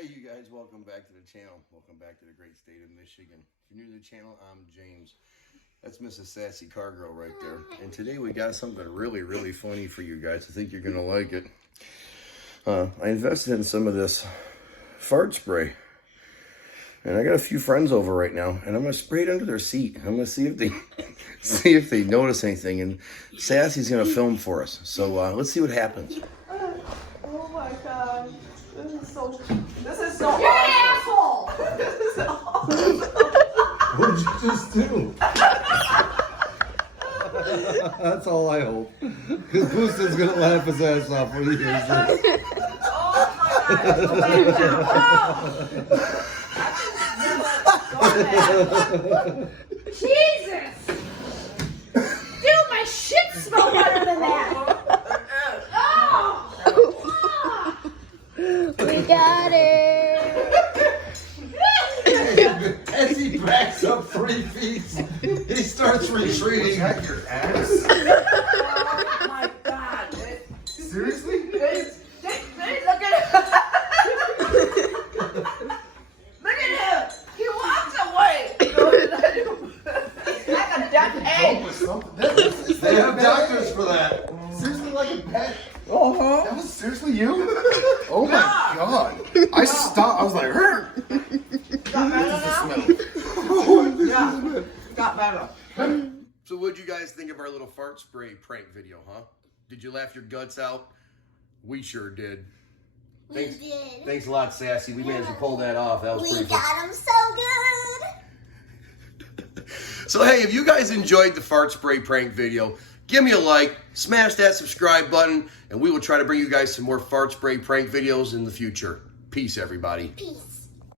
Hey you guys, welcome back to the channel. Welcome back to the great state of Michigan. If you're new to the channel, I'm James. That's Mrs. Sassy Car Girl right there. And today we got something really funny for you guys. I think you're gonna like it. I invested in some of this fart spray. And I got a few friends over right now, and I'm gonna spray it under their seat. I'm gonna see if they see if they notice anything. And Sassy's gonna film for us. So let's see what happens. Oh my god. This is so You're an awesome. asshole! This is awesome. What did you just do? That's all I hope. Because Booston's going to laugh his ass off when he hears this. Oh my god. Go back now. Jesus! Dude, my shit smells better than that! We got it! As he backs up 3 feet, he starts retreating. At your ass? Oh my god. Seriously? Look at him. Look at him. He walks away. He's like a duck egg. They have doctors for that. Seriously, like a pet? Uh-huh. That was seriously you? Oh my god. I stopped. I was like, Got better now? Yeah. Got better. So what'd you guys think of our little fart spray prank video, huh? Did you laugh your guts out? We sure did. Thanks, We did. Thanks a lot, Sassy. We managed to pull that off. That was We pretty fun. got them so good. So hey, if you guys enjoyed the fart spray prank video, give me a like, smash that subscribe button, and we will try to bring you guys some more fart spray prank videos in the future. Peace, everybody. Peace.